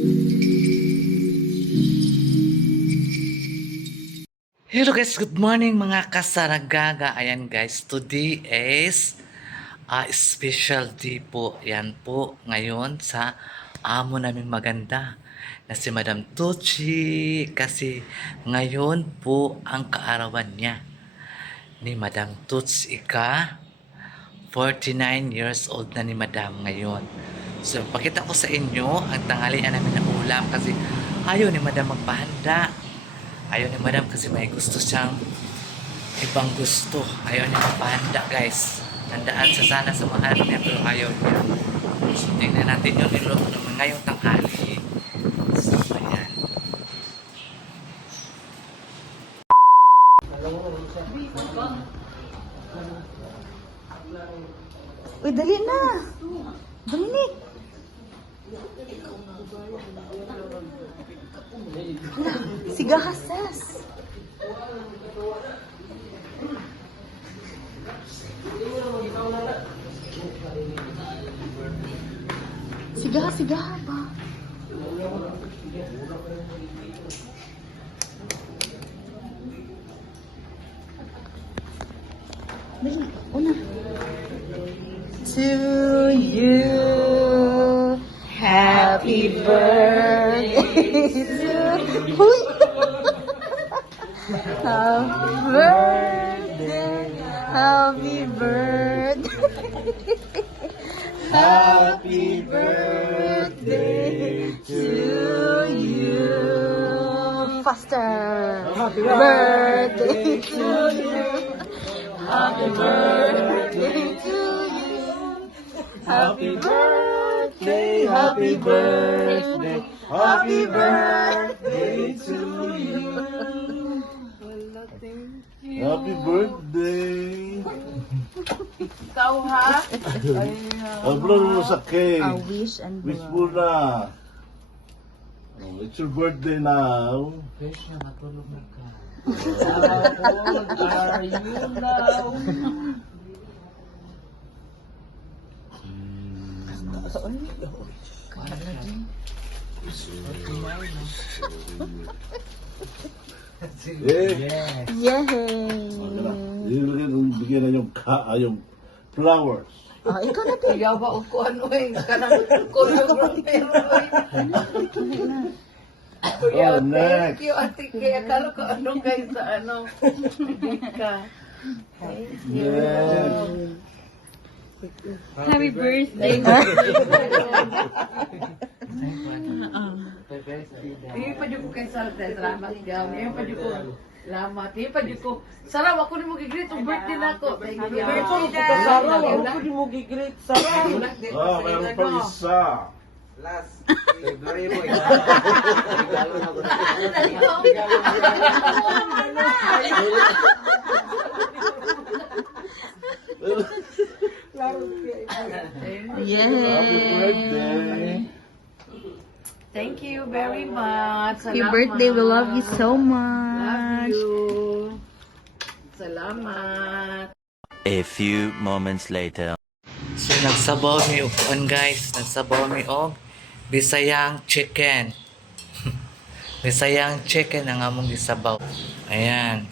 Hello guys, good morning mga kasaragaga. Ayan guys, today is special day po. Yan po ngayon sa amo namin maganda na si Madam Tucci. Kasi ngayon po ang kaarawan niya ni Madam Tucci Ika. 49 years old na ni Madam ngayon. So, pakita ko sa inyo ang tanghalian namin na ulam kasi ayaw ni Madam magpahanda. Ayaw ni Madam kasi may gusto siyang ibang gusto. Ayaw niya magpahanda guys. Handaan sa sana sa mahal niya pero ayaw niya. So, tingnan natin yun ngayong tanghali. So, ayan. Uy, dali na! Dominic! Hala, sigahasas! Sigaha ba? Dali, una. To you, happy birthday to Huy! Happy birthday, happy birthday to you. Faster. Happy birthday to you. Happy birthday to you. Happy birthday, happy birthday, happy birthday to you. Happy birthday! Ikaw ha? Upload mo sa cake. A wish and Wish blow. mo na. Oh, it's your birthday now. Fresh na, matulog na ka. Are you now? Eh, Yes. Yay! bigyan na yung flowers. Oh, ikaw na din. Ayaw ba o ko ano eh, kanang choreographer Oh, next. Thank you, Ate Kay. Akala ko ano guys sa ano. Hindi ka. Thank you. Yes. Happy birthday. Ayun pa dyan ko kay Salta. Salamat ka. Ayun pa dyan ko. Salamat. Ayun pa dyan ko. Sarap ako ni mo gigreet. Ang birthday na ako. Thank you. Birthday na. Sarap, ako di mo gigreet. Sarap. Ah, mayroon pa isa. Last. February mo. Happy birthday. Thank you very much. Happy birthday, we love you so Love much. you. Salamat. A few moments later. So, nagsabaw mi og kuan guys. Nagsabaw mi og Bisayang chicken. Bisayang chicken ang among gisabaw. Ayan.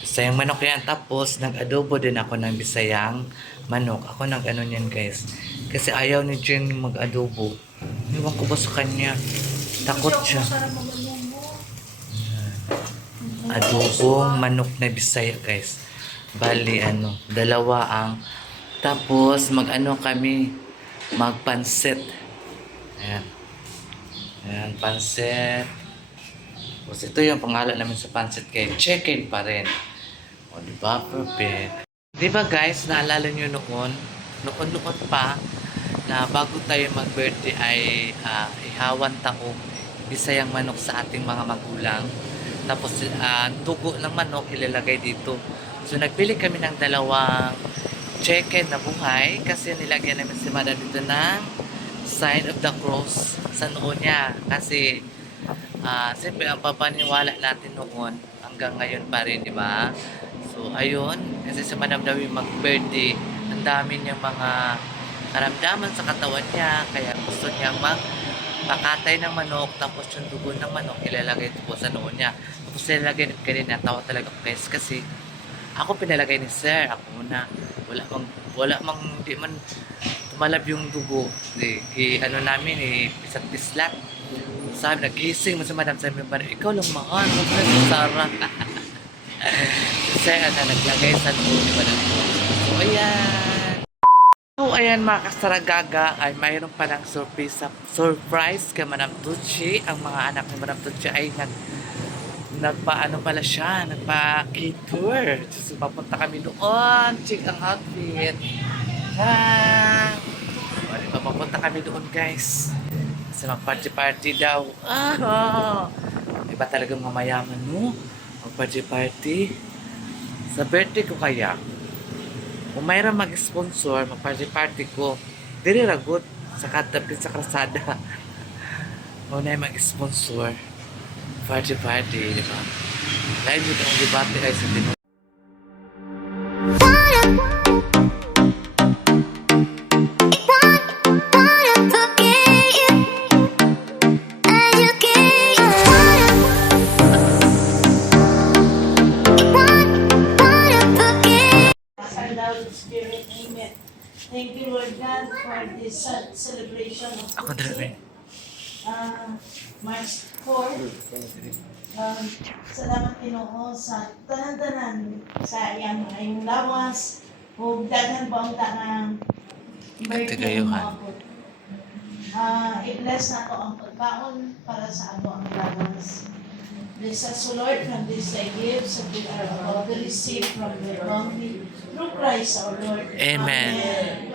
Bisayang manok yan. Tapos, nag-adobo din ako ng bisayang manok. Ako nag-ano niyan guys. Kasi ayaw ni Jen mag-adobo. Iwan ko ba sa kanya? Takot siya. Ayan. Adobong manok na Bisaya guys. Bali dalawa ang tapos mag-ano kami magpansit. Ayan. Ayan, pansit. Tapos ito yung pangalan namin sa pansit kay chicken pa rin. O, diba? Perfect. Diba guys, naalala nyo noon pa, na bago tayo mag-birthday ay ihawan taong Bisayang manok sa ating mga magulang. Tapos, dugo ng manok ilalagay dito. So, nagpili kami ng dalawang chicken na buhay kasi nilagyan namin si Madam dito ng sign of the cross sa noo niya. Kasi, siyempre, ang papaniwala natin noon hanggang ngayon pa rin, di ba? So, ayun. Kasi si Madam daw yung mag-birthday, ang dami niyang mga karamdaman sa katawan niya. Kaya gusto niyang pakatay ng manok, tapos yung dugo ng manok, ilalagay ito po sa noo niya. Tapos ilalagay ni kanina, tawa talaga ko guys, kasi ako pinalagay ni sir, ako muna. Wala mang, di man tumalab yung dugo. Ano namin, pisat-pislat. Sabi, nagising mo sa madam, sabi mo, ikaw lang mahal, huwag na si Sarah. Kasi naglagay sa noo ni madam ko. So, ayan. So, ayan mga kasaragaga, ay mayroon palang surprise kay Madam Tucci. Ang mga anak ni Madam Tucci ay nagpa-ano pala siya, nagpa-tour. So, papunta kami doon. Check ang outfit. Tara! O, diba, papunta kami doon, guys. Kasi mag-party-party daw. Iba talagang mamayaman, no? Mag-party-party. Sa birthday ko kaya, kung mayroon mag-sponsor, mag-party-party ko, dili ragot sa katapin sa krasada. Kung na mag-sponsor, party-party, di ba? Dahil dito ang debate ay sa tinong. Thank you, Lord God, for this celebration of Ako dalawa. March 4. Salamat Ginoo sa tanan-tanan sa iyang ayong lawas ug daghan ba ang tanang birthday mo ako. I-bless na to ang pagkaon para sa ato ang lawas. Bless us, O Lord, from this thy gifts that we are about to receive from the bounty through Christ our Lord. Amen.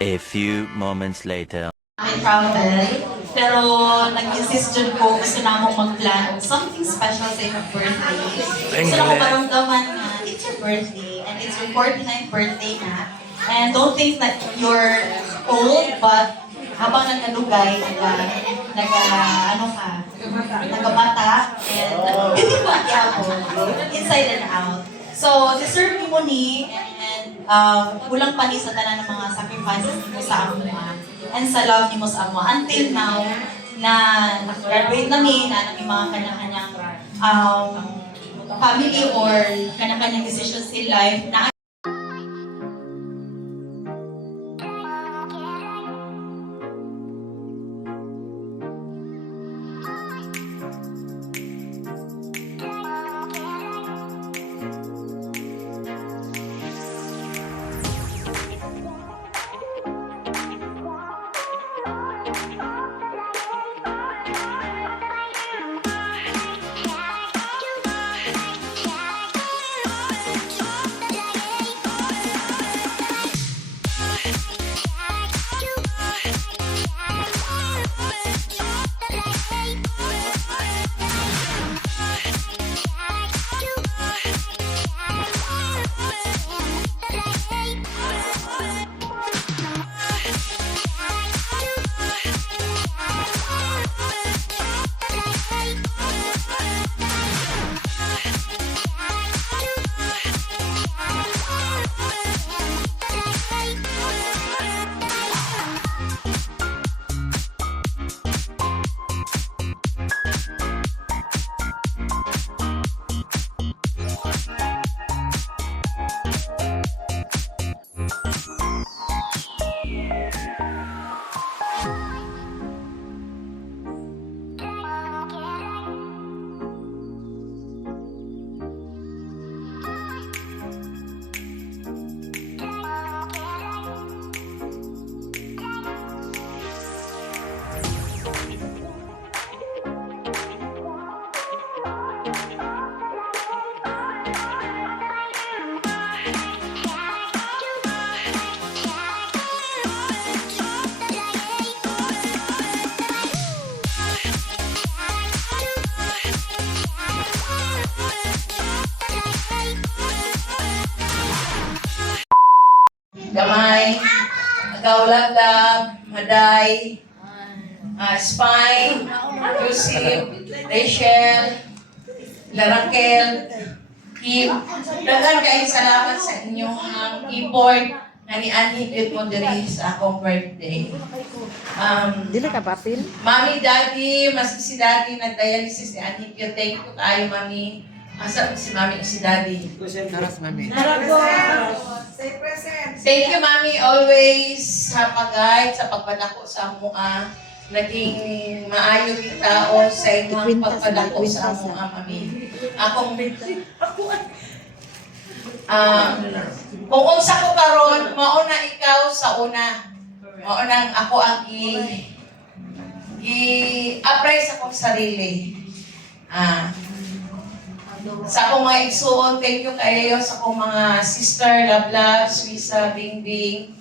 A few moments later. May travel, pero nag-insist dyan ko gusto na akong mag-plan of something special sa iyong birthday. Gusto na akong maramdaman na it's your birthday and it's your 49th birthday na. And don't think that you're old, but habang nagkalugay, nagabata, and hindi ba ako, inside and out. So, deserve mo ni, and kulang pa ni sa tanan ng mga sacrifices mo sa amo and sa love ni mo sa amo. Until now, na nag-graduate namin, na namin mga kanya-kanyang family or kanya-kanyang decisions in life, na Gamay, Agaw Lablab, Maday, Spine, Yusip, Rachel, Larakel, Kim. Dagan kayo salamat sa inyong import nga ni-anhip yun mo diri sa akong birthday. Dili ka papil? Mami, Daddy, maski si Daddy nag-dialysis ni Anhip yun. Thank you kayo, Mami. Asa si Mami o si Daddy? Naras, mami. Thank you, Mami, always sa pag-guide, sa pagpadako sa mua. Naging maayo yung tao sa imong pagpadako sa mua, Mami. Kung unsa ko karon, mauna ikaw sa una. Maunang ako ang i-apply sa akong sarili. Sa akong mga igsuon, thank you kayo sa akong mga sister, Lablab, Suisa, Bingbing.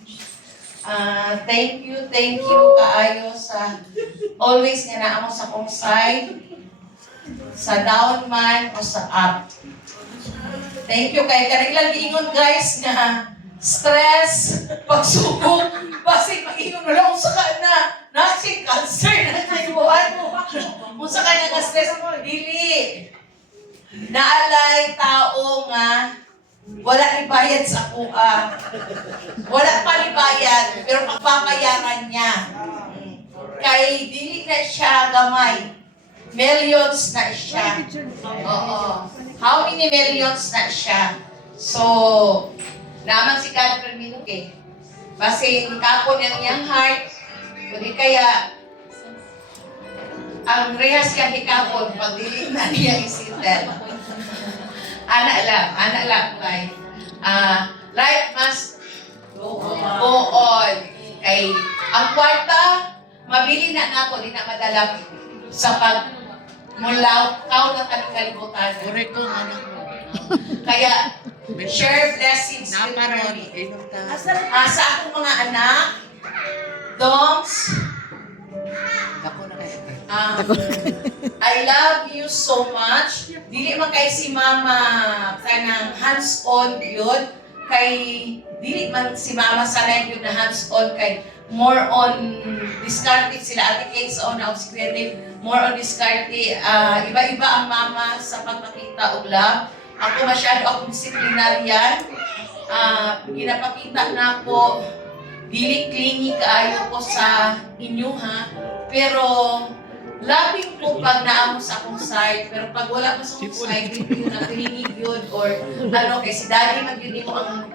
Thank you kaayo sa always nga naa mo sa akong side, sa down man o sa up. Thank you kay kanang giingon guys nga stress, pagsubok, basi mag-ingon na lang sa na si cancer na naibuhan mo. Kung sa ka nga stress, dili. Naalay tao nga wala ni bayad sa kuha. Wala pa ni bayad, pero pagpapayaran niya. Kay dili na siya gamay. Millions na siya. Oo. How many millions na siya? So, naman si God Firmino eh. Basi kapon ang iyang heart, kundi kaya ang rehas ka hikapon, pag dili na niya isitan. Anak lang, life. Life must go on. Kay, ang kwarta, mabili na nako, di na madala sa pagmulaw, kau na taning kalibutan. Correct ko, anak mo. Kaya, share blessings with me. Sa akong mga anak, Doms, I love you so much. Dili man kay si mama kanang hands-on yun. Kay dili man si mama sanay yun na hands-on kay more on discarded sila ate Kay sa una of creative, more on discarded. Iba-iba ang mama sa pagpakita og love. Ako masyado akong disiplinaryan. Ginapakita na ako dili clingy kaayo ko sa inyo ha. Pero labing ko pag naamo sa akong side, pero pag wala pa sa akong side, hindi ko na clingig yun or ano, kay si Daddy mag yun mo ang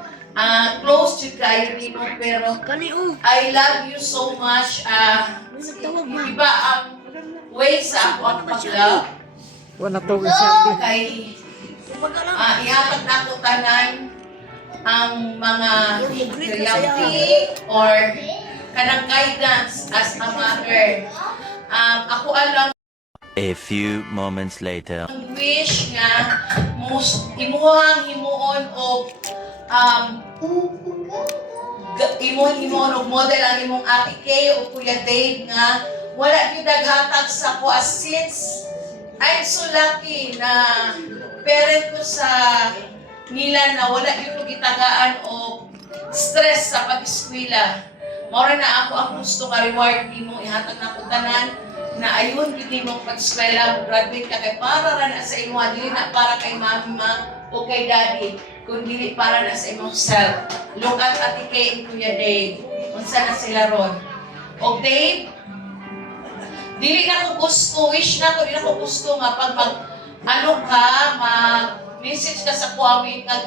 close to kayo nimo, pero I love you so much. Iba ang way sa ako ang pag-love. Wala to siya. Kay ihatag na ako tanan ang mga reality or kanang guidance as a mother. Ako alam A few moments later. wish nga imuhang himuon og himuon og model ang imong ate Kay o Kuya Dave nga wala gyud naghatag sa ko as since I'm so lucky na parent ko sa nila na wala gyud ko gitagaan og stress sa pag-eskwela. Mora na ako ang gusto ka reward nimo ihatag na ko tanan na ayun gid nimo pag-eskwela graduate ka kay para ra na sa imo dili na para kay mama o kay daddy kundi para na sa imong self. Look at Ate Kay and Kuya Dave. Unsa na sila ron? O Dave, dili na ko gusto, wish na ko, dili na ko gusto nga pag mag-message ka sa Kuwami kag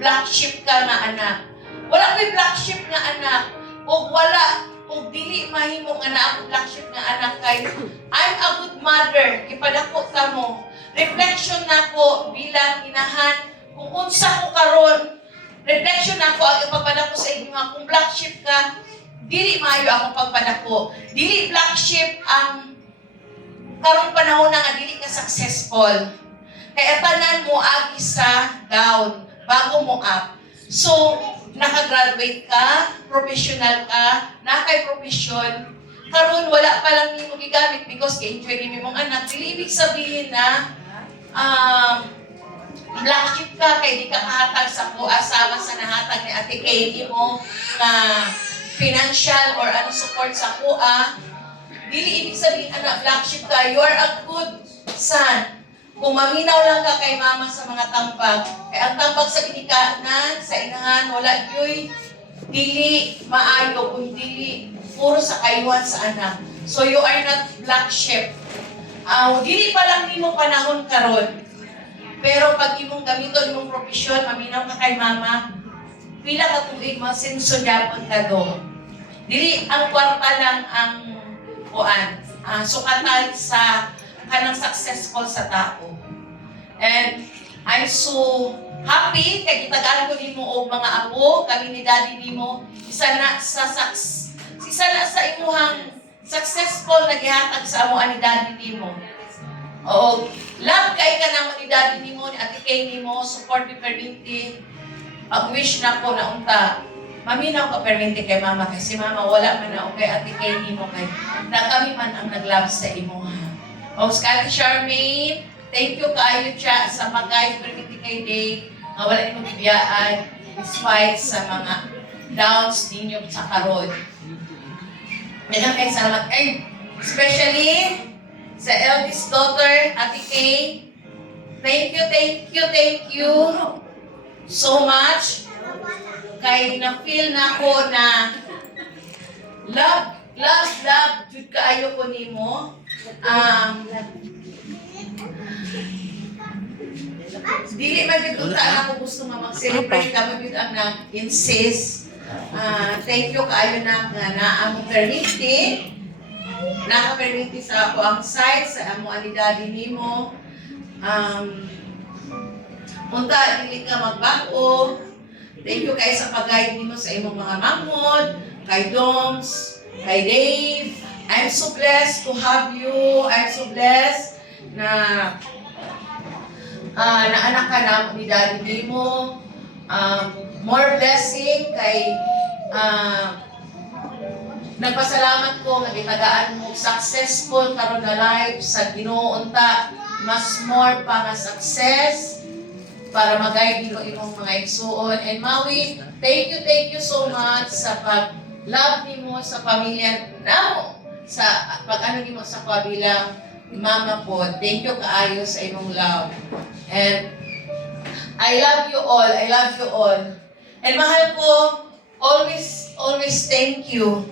black sheep ka na anak. Wala ko'y black sheep nga anak. O wala, o dili mahimong anak ang black sheep nga anak kay I'm a good mother, ipadako ta mo. Reflection na ko bilang inahan, kung unsa ko karon, reflection na ko ang ipagpadako sa inyo nga, kung black sheep ka, dili maayo akong pagpadako. Dili black sheep ang karong panahon na nga dili ka successful. Kaya tanan mo agi sa down bago mo up. So, nakagraduate ka, professional ka, nakay profession, karon wala pa lang nimo gigamit because enjoy ni mong anak. Dili ibig sabihin na Black sheep ka, kay di ka kahatag sa kuha sama sa nahatag ni Ate Katie mo na financial or ano support sa kuha. Dili ibig sabihin anak black sheep ka, you are a good son. Kung maminaw lang ka kay mama sa mga tambag, kay ang tambag sa ginikanan, sa inahan, wala yoy dili maayo kung dili puro sa kayuhan sa anak. So you are not black sheep. Dili pa lang nimo panahon karon. Pero pag imong gamiton imong profesyon, maminaw ka kay mama, pila ka tuig masinso gyapon ka do. Dili ang kwarta lang ang kuan, sukatan sa kanang successful sa tao. And I'm so happy kay gitagaan ko nimo og mga apo, kami ni daddy nimo, isa na sa imuhang successful na gihatag sa amo ani daddy nimo. Oo, love kay ka namo ni daddy nimo, ni Ate Kay nimo, support ni perminti. Pag-wish na ko na unta, maminaw ka perminti kay mama, kasi mama wala man na kay Ate Kay nimo kay na kami man ang nag-love sa imo ha. O Ate Charmaine, thank you kaayo siya sa pag-guide perminti kay Day, nga wala nimo bibiyaan despite sa mga downs ninyo sa karon. Daghang kay salamat kay especially sa eldest daughter, Ate Kay. Thank you so much. Kay na-feel na ko na love, jud kaayo ko nimo. Dili man jud unta ako gusto nga mag-celebrate ka man jud ang nag-insist. Thank you kaayo na nga naamong permitti. Naka-permitti sa ako ang side, sa amo ani daddy nimo. Unta, dili ka magbago. Thank you kay sa pag-guide nimo sa imong mga mamod, kay Doms, kay Dave. I'm so blessed to have you. I'm so blessed na anak ka na ni daddy nimo. More blessing kay nagpasalamat ko nga gitagaan mo successful karon na life sa Ginoo unta, mas more pa nga success para mag-guide nimo imong mga igsuon. And Maui, thank you so much sa pag-love nimo sa pamilya namo, sa pag-ano nimo sa kabilang mama po. Thank you kaayo sa imong love. And I love you all. And mahal ko, always thank you.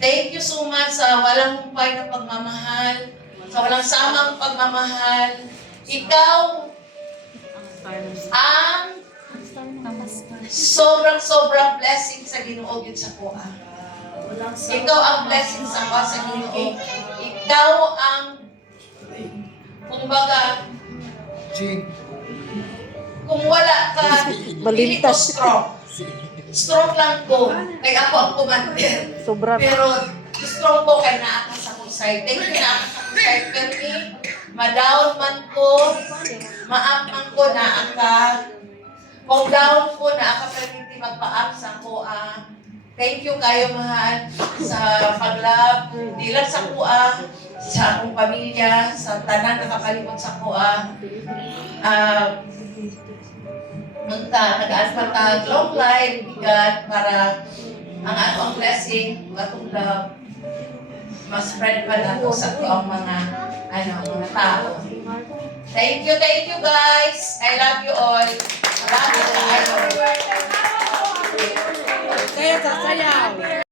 Thank you so much sa walang humpay na pagmamahal, sa walang samang pagmamahal. Ikaw ang sobrang blessing sa Ginoo gyud sa kuha. Ikaw ang blessing sa kuha sa Ginoo. Ikaw ang kumbaga kung wala ka, hindi ko strong lang ko. Kay ako ang commander. Sobra. Pero strong ko kay naa ka sa kong side. Thank you na sa kong side. Pero ma-down man ko, ma-up man ko na ka. Kung down ko na ka, pero hindi magpa-up sa kuha. Thank you kayo mahal sa pag-love. Di lang sa kuha, sa akong pamilya, sa tanan nakakalimot sa kuha. Nag-aaspan long life, bigat, para ang blessing, batong love, mas spread pa na sa ang mga tao. Thank you guys. I love you all. Maraming kaayo. Kaya sasayaw.